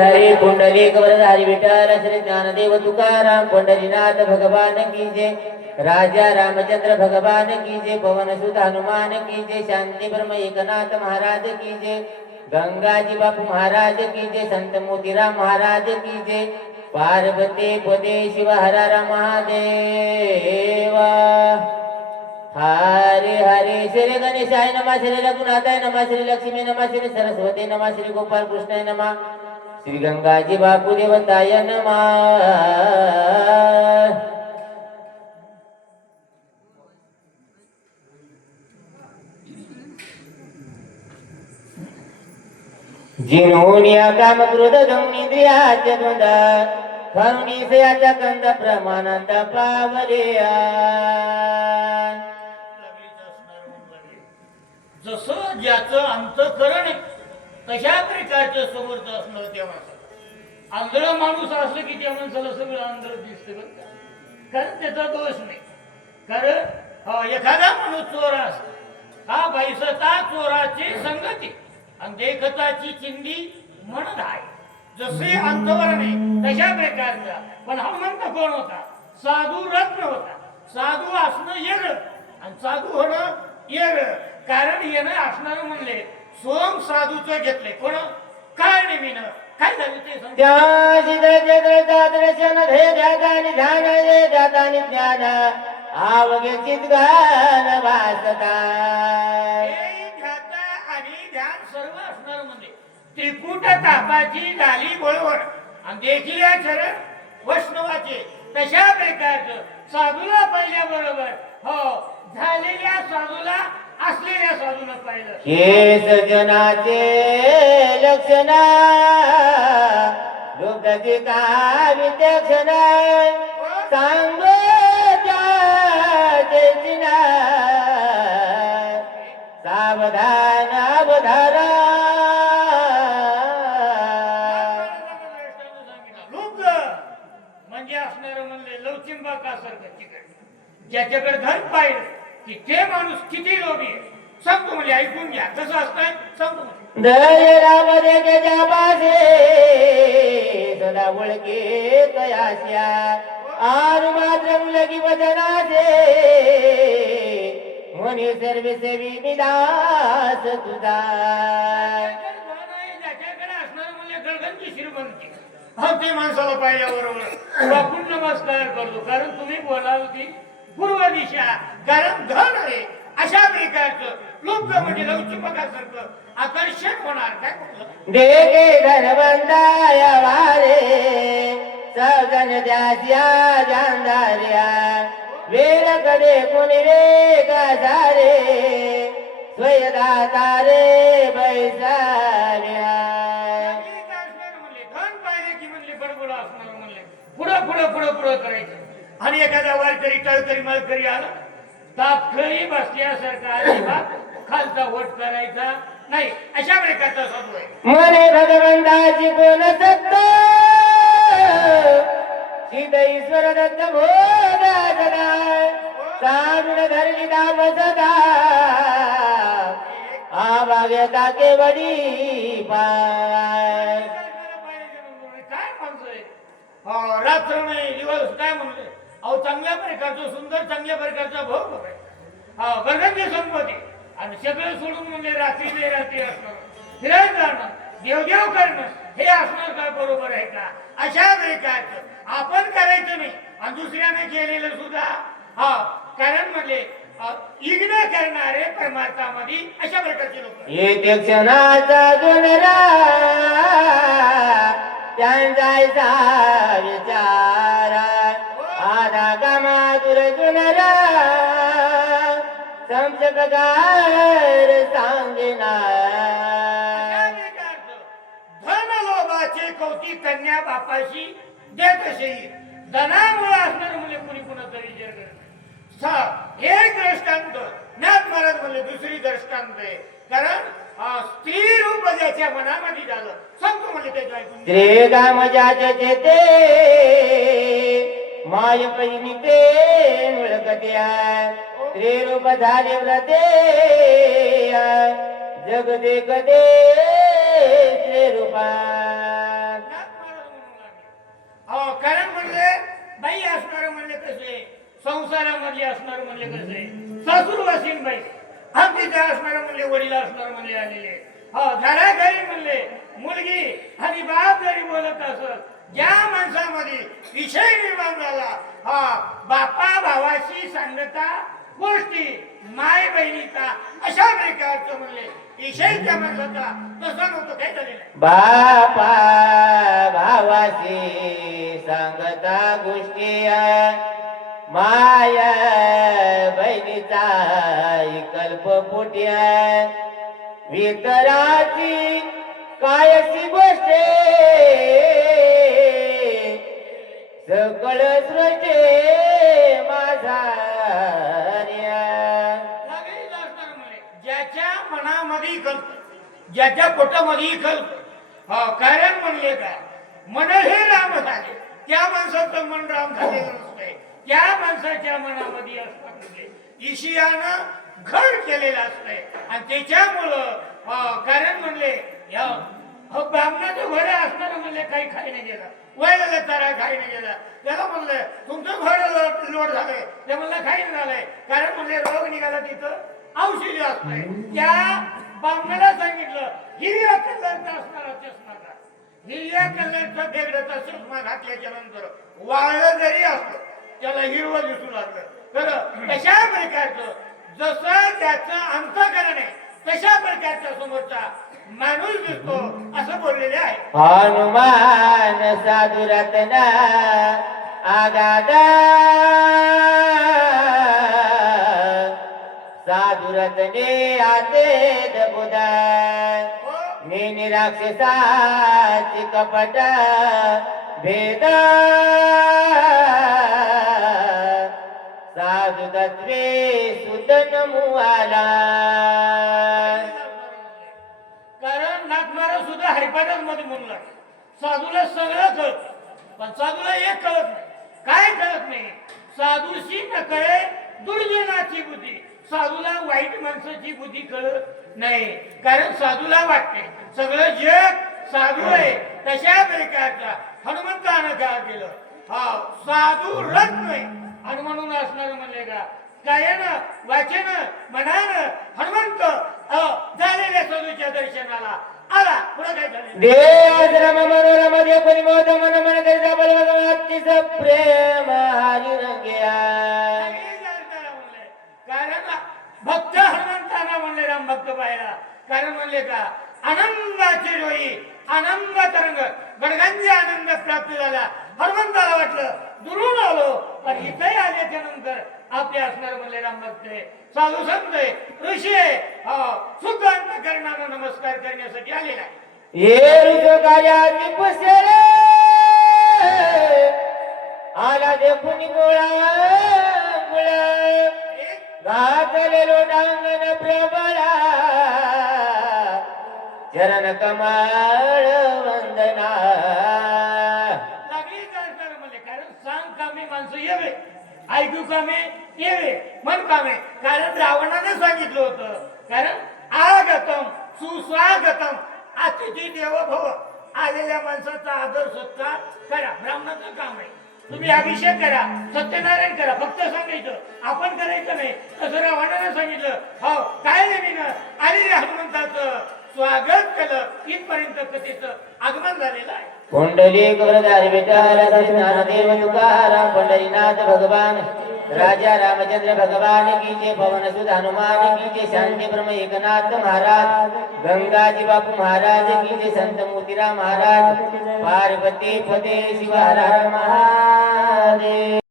हरे पुंडलिक वरदारी विठ्ठल श्री ज्ञानदेव तुकाराम पंढरीनाथ भगवान की जय। राजा रामचंद्र भगवान की जय। पवन सुत हनुमान की जय। शांति ब्रह्म एकनाथ महाराज की जय। गंगाजी बापू महाराज की जय। संत मोतीराम महाराज की जय। पार्वती पदे शिव हर हर महादेव। हरे हरे श्री गणेशाय नमः श्री रघुनाथाय नमः श्री लक्ष्मी नमः श्री सरस्वती नमः श्री गोपाल कृष्णाय नमः श्री गंगाजी बापू देवताय नमः। जिनोनिया काम क्रोध इंद्रियाचे द्वंद करुणीसयाचा कंद प्रमाणात पावलेया। जसं ज्याचं अंतःकरण तशा प्रकारचं समर्थ असणार त्या माणसाला. आंधळ माणूस असलं की त्या माणसाला सगळं आंधळ दिसतं बरं का, कारण त्याचा दोष नाही. कारण एखादा माणूस चोर असतो हा बैसता चोराची संगती आणि देखताची चिंदी म्हणत आहे. जसे अंतःकरण आहे तशा प्रकारचा. पण हनुमंत कोण होता? साधू रत्न होता. साधू असणं वेगळं आणि साधू होणं वेगळं. कारण येणं असणार म्हणले सोम साधूचं घेतले कोण काय नेमीनं काय झालं ते सांग. दर्शन भेदानी ध्यान जातानी ज्ञान आवगे चितगान वासता. आणि ध्यान सर्व असणार म्हणजे त्रिपुट तापाची झाली बरोबर आणि देखील चरण वैष्णवाचे तशा प्रकारचं साधूला पाहिल्या बरोबर हो झालेल्या साधूला असलेल्या साधूला पाहिलं. हे सजनाचे लक्षण दुग्धची का विचक्षण सांग सावधान अवधारा. लोक म्हणजे असणार म्हणले लवचिंबाकासारखं तिकडे ज्याच्याकडे धन पाहिलं की ते माणूस किती लोभी आहे सांगतो म्हणजे ऐकून घ्या. कसं असतंय सांगतो म्हणजे दय राम जगजा बाजे सदा ओळखे तयास्या आरु मात्र लगी वदनाचे मनी सर्व सेवी विदास तुझा. ज्याच्याकडे असणार म्हणजे गळगंची श्रीमंती हा ते माणसाला पाहिल्याबरोबर आपण नमस्कार करतो. कारण तुम्ही बोलाल ती पूर्व दिशा कारण धन आहे अशा प्रकारचं लोक म्हणजे लवचिंबाकासारखं आकर्षण होणार. काय म्हटलं देगे धनवंताया वारे सजन द्यास्या जानदार्या वेर कडे कोणी रे गाजारे स्वयदाता रे बैसाव्या. म्हणले धन पाहिजे की म्हणले बडबड असणार म्हणले पुढं पुढं पुढं पुढं करायचं. आणि एखादा वारकरी टळकरी मळकरी आला तापखळी बसल्यासारखा अजिबात खालचा वट करायचा नाही अशा प्रकारचा साधू आहे. मने भगवंताची कोण सत्त सिद्ध ईश्वर दत्त भोगा सदा साधून धरली दाम सदा आभाग्यता केवडी पाय. काय म्हणतोय रात्र नाही दिवस काय म्हणतोय अहो चांगल्या प्रकारचं सुंदर चांगल्या प्रकारचा भोग बघाय वर्गाची संपत्ती आणि सगळं सोडून म्हणजे रात्री बेरात्री असणं फिरायला जाणं देवदेव करणं हे असणार काय बरोबर आहे का? अशा प्रकारचं आपण करायचं नाही आणि दुसऱ्याने केलेलं सुद्धा कारण म्हणजे इग्न करणारे परमार्थामध्ये अशा प्रकारचे लोक येते क्षणाचा गुणरा त्यांचा विचारा आधा कामातुर गुणरा संशकार सांगेना. धन लोभाचे कौतिक कन्या बापाशी देत असे धनामुळे असणार म्हणजे कुणी कुणा तरी जग एक दृष्टांत ज्ञात महाराज म्हणले दुसरी दृष्टांत आहे. कारण स्त्री रूप ज्याच्या मनामध्ये झालं सांगतो म्हणजे त्याच्या ऐकून स्त्री गाम ज्याचे चेते माय पैनिते मुळकत्या स्त्री रूप झाले व्रते जग देखते श्री रूपा. म्हणले कसं आहे सासूर वासीन बाई आमची त्या असणारे म्हणले वडील असणार म्हणले आलेले हो घरा घरी म्हणले मुलगी आणि बाप जरी बोलत असत ज्या माणसामध्ये विषय निर्माण झाला हा बापा भावाशी सांगता गोष्टी माय बहिणीचा अशा प्रकारचं म्हणले विषय त्या माणसाचा तसा नव्हतं काय झालेलं आहे. बापा भावाशी सांगता गोष्टी माया बहिणीचा कल्प पोट्या वितराची कायची गोष्ट सकळ सृष्टे माझा लागलीच असणार म्हणे. ज्याच्या मनामध्ये कल्प ज्याच्या पोटामध्ये कल्प कारण म्हणले का मन हे राम झाले त्या माणसाचं मन राम झालेलं नसतंय त्या माणसाच्या मनामध्ये असणार म्हणजे ईशियानं घड केलेलं असतंय आणि त्याच्यामुळं कारण म्हणले ब्राह्मणाचं घर असणार म्हणले काही खाई नाही गेला वयला चारा खाई नाही गेला त्याला म्हणलं तुमचं घर लोट झालंय ते म्हणलं खाई नाही झालंय कारण म्हणले रोग निघाला तिथं औषधी असतंय त्या ब्राह्मणाला सांगितलं हिरव्या कलरचा असणारा चष्मा घाल हिरव्या कलरचा बेगडाचा चष्मा घातल्याच्या नंतर वाळलं जरी असलं त्याला हिरवं दिसू लागलं खरं तशा प्रकारचं जसं त्याचं अंतःकरण आहे तशा प्रकारच्या समोरचा माणूस दिसतो असं बोललेले आहे. हनुमान साधु रत्न आगादा साधु रत्ने आते दबुदा नेनी राक्षसाची कपट भेद साधु तत्वे सुदन मुआला कारण नागमारा सुद्धा हरिपाठात मध्ये म्हणून साधूला सगळं कळत पण साधूला एक कळत नाही काय कळत नाही साधूशी न कळे दुर्जनाची बुद्धी साधूला वाईट माणसाची बुद्धी कळत नाही कारण साधूला वाटते सगळं जग साधू आहे तशा प्रकारचा हनुमंतानं काय केलं साधू रथ नाही आणि म्हणून असणार म्हणले का गायन वाचन मनानं हनुमंत झालेल्या साधूच्या दर्शनाला आला पुढे काय झाले देवाश्रम मनोरम दे कोणी मोद मन मन करिता बल भगवतीच प्रेम हरी रंग्या कारण भक्त हनुमंताना म्हणले राम भक्त पाहिला कारण म्हणले का आनंदाचे डोई आनंद तरंग गडगंजी आनंद प्राप्त झाला हनुमंताला वाटलं दुरून आलो पण इथे आल्याच्या नंतर आपले असणार म्हणले राम भक्त साधू संत ऋषी शुद्ध अंतःकरणानं नमस्कार करण्यासाठी आलेला आहे. ये कार्याची पुसेरे आला देखून गोळा गोळा घातलेलो डांगण प्रबळा चरण कमळ वंदना लागली असणार म्हणले कारण सांग कामे माणसं येवे ऐकू कामे येवे मन कामे कारण रावणाने सांगितलं होतं कारण आगतम सुस्वागतम अतिथी देव भव आलेल्या माणसाचा आदर सत्कार करा ब्राह्मणाचं काम आहे तुम्ही अभिषेक करा सत्यनारायण करा फक्त सांगायचं आपण करायचं नाही तसं रावणाने सांगितलं हो काय नवीन आलेल्या हनुमंताचं स्वागत केलं इथपर्यंत कथेचं आगमन झालेलं आहे. कुंडली गुरुदार विठ्ठल ज्ञानदेव तुकाराम पंढरीनाथ भगवान राजा रामचंद्र भगवान की जय पवन सुत हनुमान की जय शांति ब्रह्म एकनाथ महाराज गंगाजी बापू महाराज की जय संत मोतीराम महाराज पार्वती पते शिव हर हर महादेव.